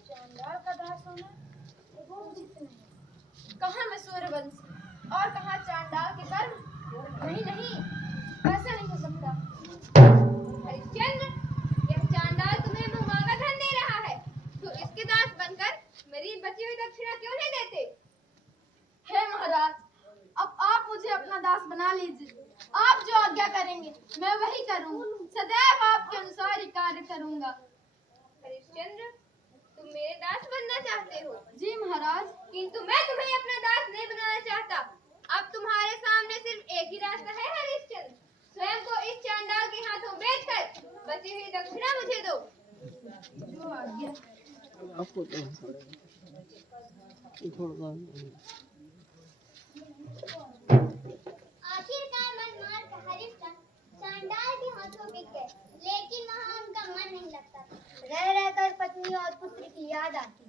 चांडाल का दास होना ये वो उचित नहीं। कहाँ मैं सूर्यवंश और कहाँ चांडाल के कर्म। नहीं नहीं, ऐसा नहीं हो सकता। हरिश्चंद्र, यह चांडाल तुम्हें मुंह-मांगा धन दे रहा है, तो इसके दास बनकर मेरी बची हुई दक्षिणा क्यों नहीं देते? हे महाराज, अब आप मुझे अपना दास बना लीजिए। आप जो आज्ञा करेंगे मैं वही करूँ। सदैव आपके अनुसार ही कार्य करूँगा। हरिश्चंद्र, तुम मेरे दास बनना चाहते हो? जी महाराज। किंतु मैं तुम्हें अपना दास नहीं बनाना चाहता। अब तुम्हारे सामने सिर्फ एक ही रास्ता है हरिश्चंद्र, स्वयं को इस चांडाल के हाथों बेचकर बची हुई दक्षिणा मुझे दो। जो आज्ञा। आपको थोड़ा आखिरकार मन मार कर हरिश्चंद्र चांडाल के हाथों बिक गए, लेकिन वहाँ उनका मन नहीं लगता। रह रहकर पत्नी और पुत्र की याद आती।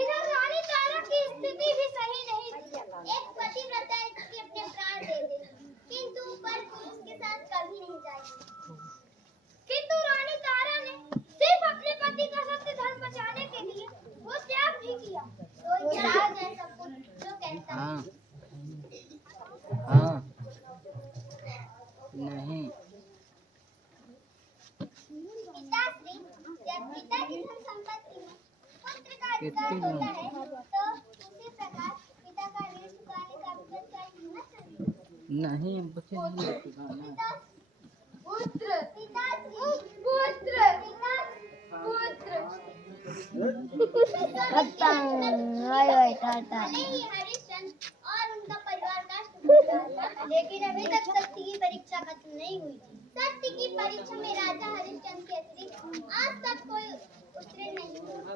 इधर रानी तारा की स्थिति भी सही नहीं थी। एक पतिव्रता के अपने प्राण दे दे, किंतु पर पुरुष के साथ कभी नहीं जाएगी। किंतु रानी तारा ने सिर्फ अपने पति का सत्य धर्म बचाने के लिए वो त्याग भी किया। तो याद है सब कुछ जो कहता है। हाँ हाँ नहीं पिताश्री, जब पिता की धन संपत्ति में पुत्र का अधिकार होता है, तो उसी प्रकार पिता का ऋण चुकाने का भी अधिकार होना चाहिए। नहीं बच्चे नहीं सिखाना। पुत्र, पिताश्री, पुत्र, पुत्र। टाटा भले ही हरिश्चंद्र और उनका परिवार कष्ट भोग रहा था, लेकिन अभी तक सत्य की परीक्षा खत्म नहीं हुई थी। सत्य की परीक्षा में राजा हरिश्चंद्र के अतिरिक्त आज तक कोई उत्तीर्ण नहीं हुआ।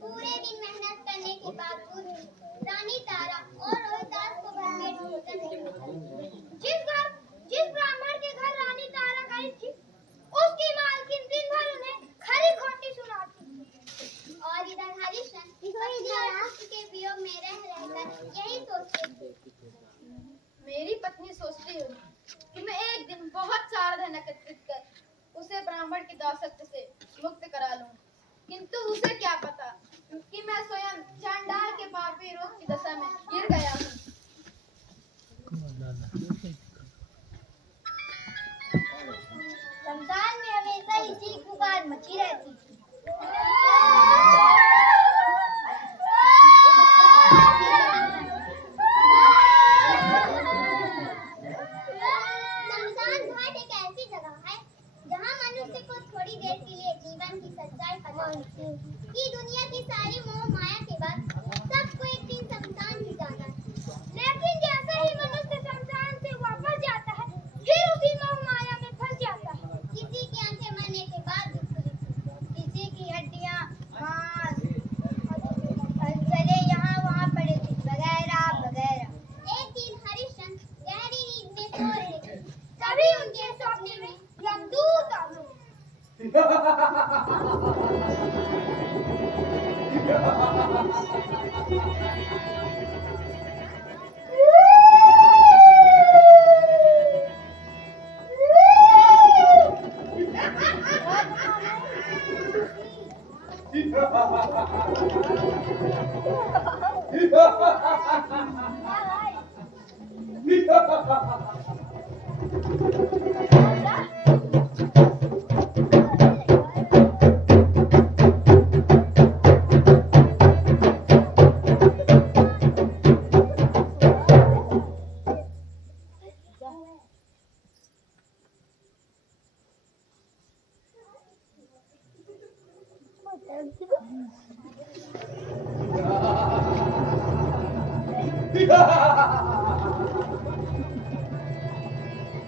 पूरे दिन मेहनत करने के बावजूद भी रानी तारा और रोहिदास को भरपेट भोजन नहीं मिला। जिस ब्राह्मण के घर रानी तारा गई थी, उसकी मालकिन दिन भर उन्हें खरी खोटी सुनाती थी। और इधर हरिश्चंद्र पत्नी और पुत्र के वियोग में रह रहकर यही सोचते थे। मेरी पत्नी सोचती होगी कि मैं एक दिन बहुत सारा धन एकत्रित कर उसे ब्राह्मण की दासत्व से मुक्त करा लूं, किंतु उसे क्या पता कि मैं स्वयं चांडाल के पापी रोग की दशा में गिर गया हूँ। शमशान में हमेशा ही चीख पुकार मची रहती थी। शमशान घाट एक ऐसी जगह है जहाँ मनुष्य को थोड़ी देर के लिए जीवन की सच्चाई पता होती है कि दुनिया की सारी मोह माया के बाद सबको एक दिन शमशान ही जाना है। लेकिन जैसे ही मनुष्य शमशान से वापस जाता है, फिर उसी मोह माया में फंस जाता है। किसी की आंखें मरने के बाद भी खुली थी, किसी की हड्डियां, मांस, चले यहाँ वहाँ पड़े थे, वगैरह वगैरह। एक दिन हरिश्चंद्र गहरी नींद में सो रहे थे, तभी उनके सपने में यमदूत आ गए।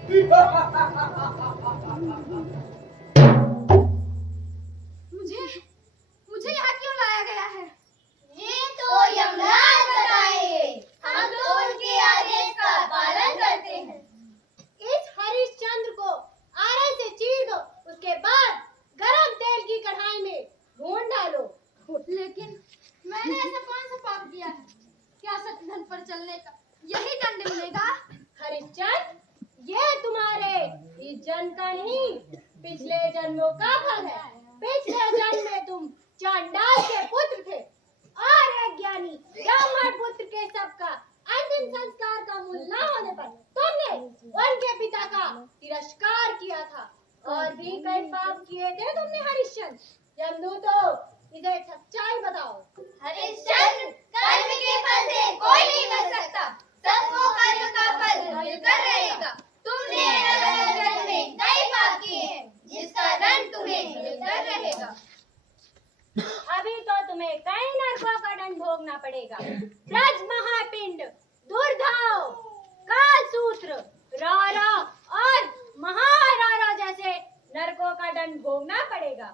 मुझे यहाँ क्यों लाया गया है? ये तो यमराज बताएंगे। हम तो उनके आदेश का पालन करते हैं। इस हरिश्चंद्र को आरे से चीर दो, उसके बाद गरम तेल की कढ़ाई में भून डालो। लेकिन मैंने ऐसा कौन सा पाप किया है? क्या सत्यधन पर चलने का यही दंड मिलेगा? हरिश्चंद्र, ये तुम्हारे इस जन्म का नहीं, पिछले जन्मों का फल है। पिछले जन्म में तुम चांडाल के पुत्र थे और एक ज्ञानी ब्राह्मण पुत्र के सबका अंतिम संस्कार का मूल न होने पर तुमने उनके पिता का तिरस्कार किया था और भी कई पाप किए थे तुमने हरिश्चंद्र। यमदूतों, इसे सच्चाई बताओ। हरिश्चंद्र, कर्म के फल से कोई नहीं बच सकता। सबको कर्म का फल मिलकर रहेगा। तुमने अलग-अलग जन्म में कई पाप किए हैं, जिसका दंड तुम्हें मिलकर रहेगा। अभी तो तुम्हें कई नरकों का दंड भोगना पड़ेगा। ब्रज महापिंड, दुर्धाव, कालसूत्र, रारा और महारारा जैसे नरकों का दंड भोगना पड़ेगा।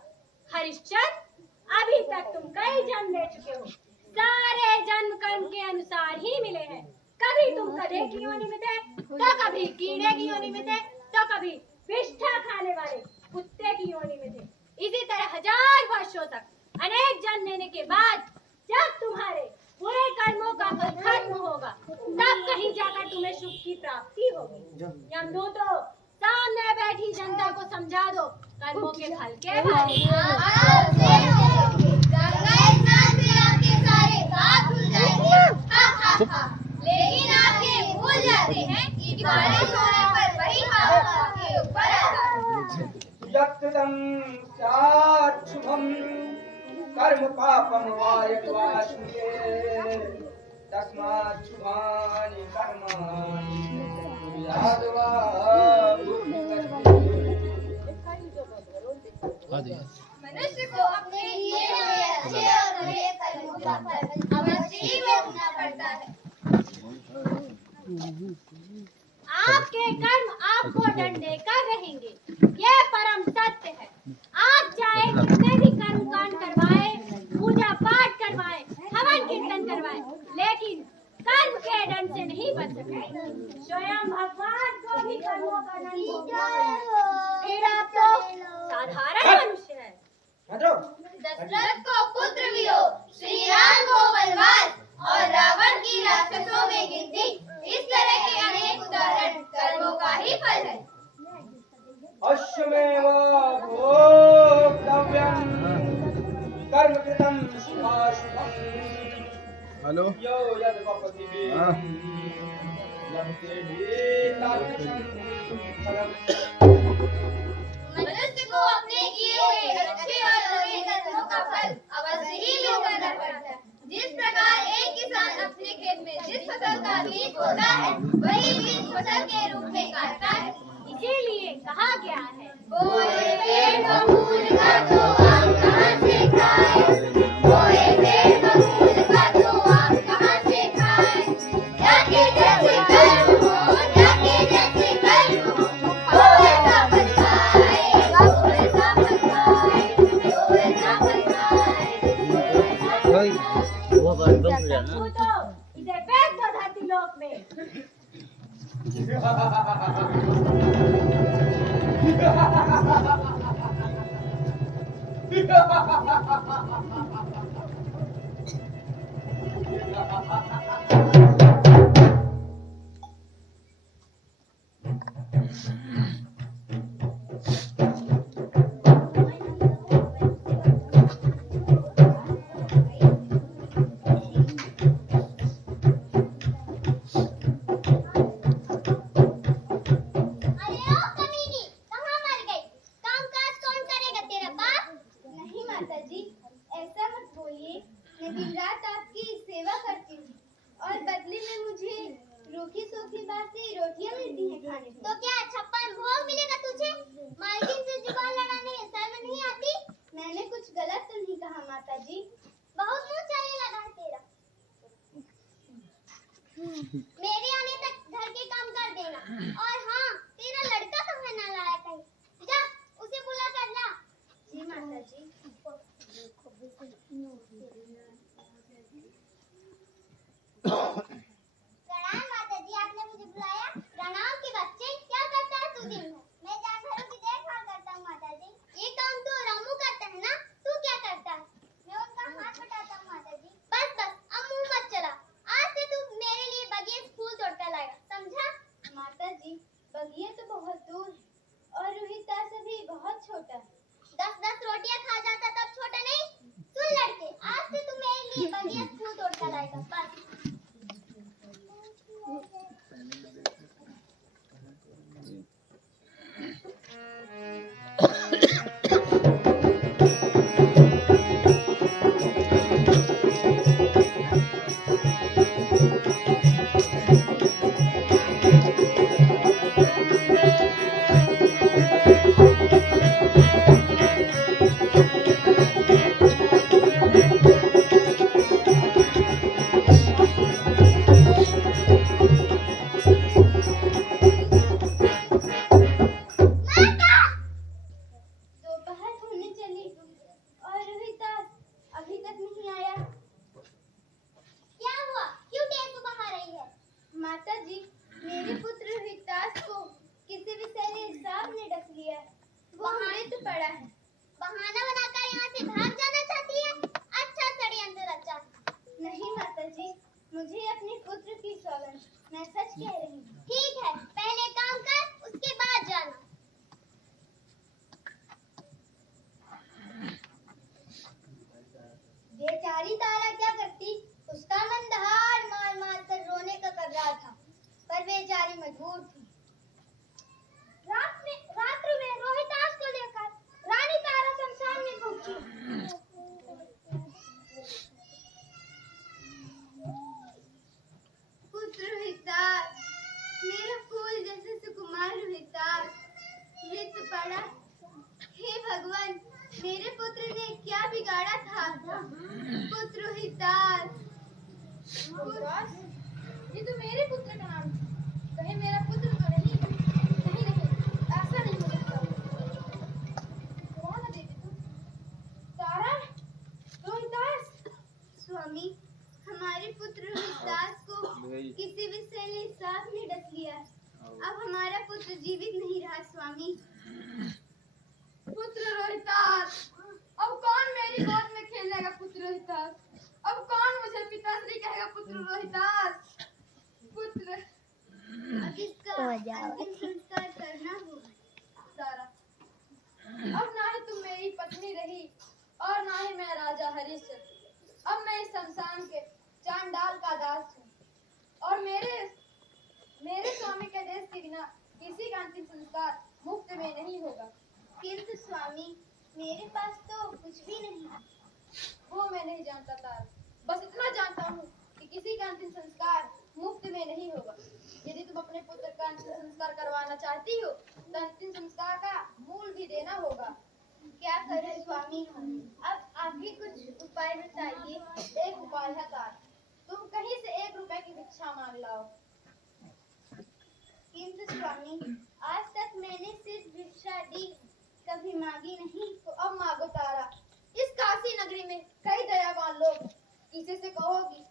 हरिश्चंद्र, अभी तक तुम कई जन्म ले चुके हो। सारे जन्म कर्म के अनुसार ही मिले हैं। कभी तुम गधे की योनि में थे, तो कभी कीड़े की योनि में थे, तो कभी विष्ठा खाने वाले कुत्ते की योनि में थे। इसी तरह 1000 वर्षों तक अनेक जन्म लेने के बाद जब तुम्हारे बुरे कर्मों का फल खत्म होगा, तब कहीं जाकर तुम्हें सुख की प्राप्ति होगी। यमदूतों, सामने बैठी जनता को समझा दो कर्मों के फल के बारे में। गंगा स्नान से आपके सारे पाप धुल जाएंगे। लेकिन आप ये भूल जाते हैं कि बारिश होने पर वही पाप आपके ऊपर आता है। यत्कृतं स्यात् शुभं कर्म पापं वा यद्वाश्रिये तस्मात् शुभानि कर्माणि कुर्याद् वा मनुष्य को अपने किए हुए अच्छे और बुरे कर्मों का फल अवश्य ही भोगना पड़ता है। आपके कर्म आपको दंड देकर रहेंगे, ये परम सत्य है। आप चाहे कितने भी कर्म कांड करवाए, पूजा पाठ करवाए, हवन कीर्तन करवाए, लेकिन कर्म के दंड से नहीं बच सकते। स्वयं भगवान को भी कर्मों का दंड भोगना है। फिर आप तो साधारण मनुष्य हैं। दशरथ को पुत्र वियोग, श्री राम को वनवास और रावण की राक्षसों में गिनती, इस तरह के अनेक उदाहरण कर्मों का ही फल है। अश्वमेव भोक्तव्यं कर्म कृतं शुभाशुभम्। हेलो यो यद्वपति लभते तादृशं फलम्। मनुष्य को अपने किए हुए अच्छे और बुरे कर्मों का फल अवश्य ही मिलकर रहता है। जिस प्रकार एक किसान अपने खेत में जिस फसल का बीज बोता है, वही बीज फसल के रूप में काटता है। इसीलिए कहा गया है, बोए पेड़ बबूल का तो आम कहाँ से खाए, बोए पेड़ बबूल का तो आम कहाँ से खाए। जाके जैसे कर्म हो, जाके जैसे कर्म हो, ऐसा फल पाएगा, ऐसा फल पाएगा, ऐसा फल पाएगा। वो बंद हो गया ना। तू तो इसे फेंक दो धरती लोक में। अरे ओ कमीनी, कहाँ मर गई? कामकाज कौन करेगा तेरा बाप? नहीं माता जी, ऐसा मत बोलिए। मैं दिन रात आपकी सेवा करती हूँ और बदले में मुझे रूखी सूखी बासी रोटियाँ मिलती हैं खाने को। तो क्या 56 भोग मिलेगा तुझे? मालकिन से जुबान लड़ाने शर्म नहीं आती? मैंने कुछ गलत तो नहीं कहा माता जी। बहुत मुंह चलने लगा है तेरा। मेरे आने तक घर के काम कर देना और हाँ, तेरा बगिया तो बहुत दूर और रोहितास अभी बहुत छोटा है। 10-10 रोटियां खा जाता तब छोटा नहीं। सुन लड़के, आज से तू मेरे लिए बगिया फूल तोड़ कर लाएगा बस। दोपहर होने चली और रोहितास अभी तक नहीं आया। क्या हुआ? क्यों टेसू बहा रही है? माता जी, मेरे पुत्र रोहितास को किसी विषैले सांप ने डस लिया है। वो मृत पड़ा है। बहाना बनाकर यहाँ से भाग जाना चाहती है? अच्छा षड्यंत्र रचा। नहीं माता जी, मुझे अपने पुत्र की सौगंध, मैं सच कह रही हूँ। ठीक है, पहले काम कर, उसके बाद जाना। बेचारी तारा क्या करती? उसका मन दहाड़ मार मार कर रोने का कर रहा था, पर बेचारी मजबूर थी। रात्र में रोहितास को लेकर रानी तारा शमशान में पहुंची। पुत्र रोहितास, मेरा फूल जैसे सुकुमार रोहितास मृत पड़ा। हे भगवान, मेरे पुत्र ने क्या बिगाड़ा था? पुत्र रोहितास, ये तो मेरे पुत्र का नाम है। कहीं मेरा पुत्र तो नहीं? नहीं नहीं, ऐसा नहीं हो सकता। कौन है देवी तू? तारा? रोहितास? स्वामी, हमारे पुत्र रोहितास को किसी विषैले सांप ने डस लिया है। अब हमारा पुत्र जीवित नहीं रहा स्वामी। पुत्र रोहितास, अब कौन मेरी गोद में खेलेगा? पुत्र रोहितास, अब कौन मुझे पिताश्री कहेगा? पुत्र रोहितास, पुत्र, अब इसका अंतिम संस्कार करना होगा। तारा, अब ना ही तुम मेरी पत्नी रही और ना ही मैं राजा हरिश्चंद्र। अब मैं इस शमशान के चांडाल का दास हूँ और मेरे स्वामी के देश के बिना किसी का अंतिम संस्कार मुफ्त में नहीं होगा। किंतु स्वामी, मेरे पास तो कुछ भी नहीं है। वो मैं नहीं जानता तारा, बस इतना जानता हूँ कि किसी का अंतिम संस्कार मुफ्त में नहीं होगा। यदि तुम अपने पुत्र का अंतिम संस्कार करवाना चाहती हो तो अंतिम संस्कार का मूल भी देना होगा। क्या करें स्वामी? अब आप ही कुछ उपाय बताइए। एक उपाय है तारा, तुम कहीं से 1 रुपए की भिक्षा मांग लाओ। किंतु स्वामी, आज तक मैंने सिर्फ भिक्षा दी, कभी मांगी नहीं। तो अब मांगो तारा। इस काशी नगरी में कई दयावान लोग, किसी से कहोगी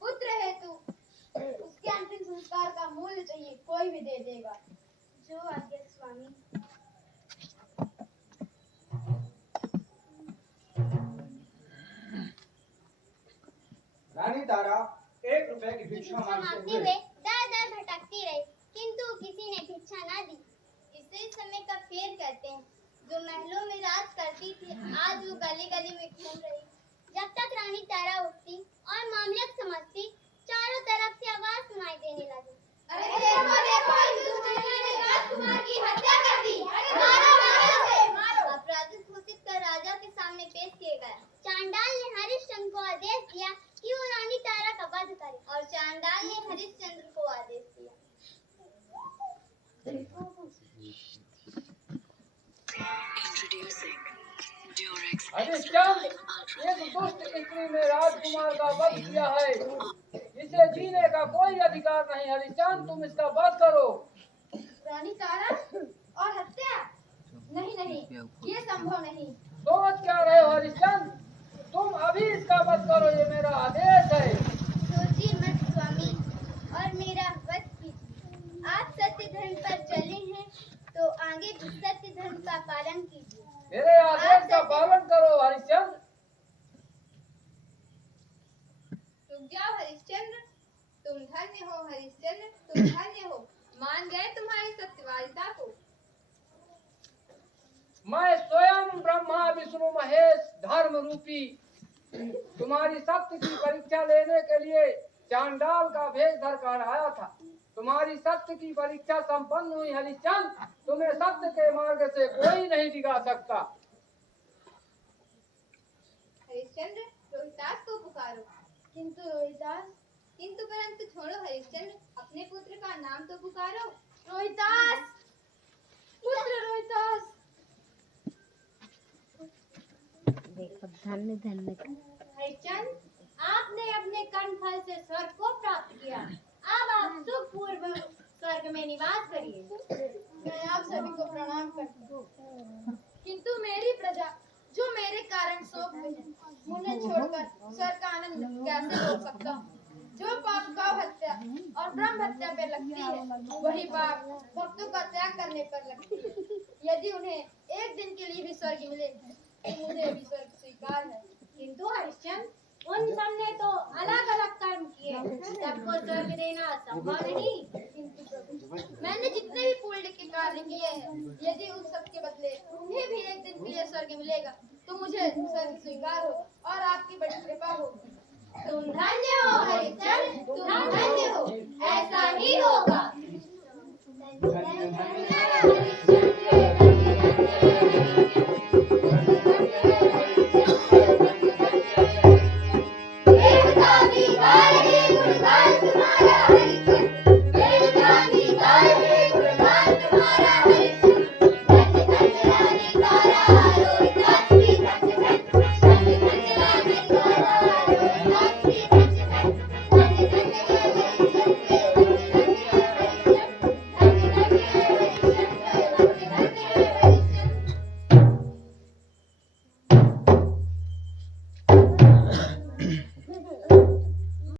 पुत्र है तू, उसके अंतिम संस्कार का मूल्य चाहिए, कोई भी दे देगा। जो आज्ञा स्वामी। रानी तारा 1 रुपए की भिक्षा मांगते हुए दर-दर भटकती रही, किंतु किसी ने भिक्षा न दी। इसे समय का फेर कहते हैं। जो महलों में राज करती थी, आज वो गली-गली में घूम रही। जब तक रानी तारा उठती और मामले समझती, चारों तरफ से आवाज सुनाई देने लगी। अरे देखो देखो, इस दुष्टनी ने राजकुमार की हत्या कर दी। मारो मारो उसे, मारो। अपराधी घोषित कर राजा के सामने पेश किए गए। चांडाल ने हरिश्चंद्र को आदेश दिया कि वो रानी तारा का वध करे और चांडाल ने हरिश्चंद्र को आदेश दिया। हरिश्चंद्र, इस दुष्ट स्त्री ने राजकुमार का वध किया है। इसे जीने का कोई अधिकार नहीं। हरिश्चंद्र, तुम इसका वध करो। रानी तारा और हत्या? नहीं नहीं, ये संभव नहीं। सोच क्या रहे हो हरिश्चंद्र? तुम अभी इसका वध करो, ये मेरा आदेश है। सोचिए मत स्वामी और मेरा वध कीजिए। आप सत्य धर्म पर चले हैं तो आगे भी सत्य धर्म का पालन कीजिए। मेरे आदेश का पालन करो हरिश्चंद्र। रुक जाओ हरिश्चंद्र, तुम धन्य हो हरिश्चंद्र, तुम धन्य हो। मान गए तुम्हारी सत्यवादिता को। मैं स्वयं ब्रह्मा विष्णु महेश धर्म रूपी तुम्हारी सत्य की परीक्षा लेने के लिए चांडाल का भेष धर कर आया था। तुम्हारी सत्य की परीक्षा संपन्न हुई हरिश्चंद्र, तुम्हें सत्य के मार्ग से कोई नहीं दिखा सकता। हरिश्चंद्र, रोहितास को पुकारो। किंतु रोहितास, किंतु परंतु छोड़ो हरिश्चंद्र, अपने पुत्र का नाम तो पुकारो। रोहितास, पुत्र रोहितास। देखो धन्य धन्य। हरिश्चंद्र, आपने अपने कर्म फल से स्वर्ग को प्राप्त किया। अब आप सुखपूर्व स्वर्ग में निवास करिए। मैं आप सभी को प्रणाम करती हूँ, किंतु मेरी प्रजा जो मेरे कारण शोक में है, उन्हें छोड़कर स्वर्ग का आनंद कैसे भोग सकता हूँ? जो पाप गौ हत्या और ब्रह्म हत्या पे लगती है, वही पाप भक्तों का त्याग करने पर लगती है। यदि उन्हें एक दिन के लिए भी स्वर्ग मिले तो मुझे भी स्वर्ग स्वीकार है। किंतु हरिश्चंद्र, उन सब ने तो अलग अलग कर्म किए, सबको स्वर्ग देना संभव नहीं। किंतु प्रभु, मैंने जितने भी पुण्य के कार्य किए हैं, यदि उन सब के बदले उन्हें भी एक दिन के लिए स्वर्ग मिलेगा तो मुझे स्वर्ग स्वीकार हो और आपकी बड़ी कृपा होगी। तुम धन्य हो हरिश्चंद्र, तुम धन्य हो, ऐसा ही होगा।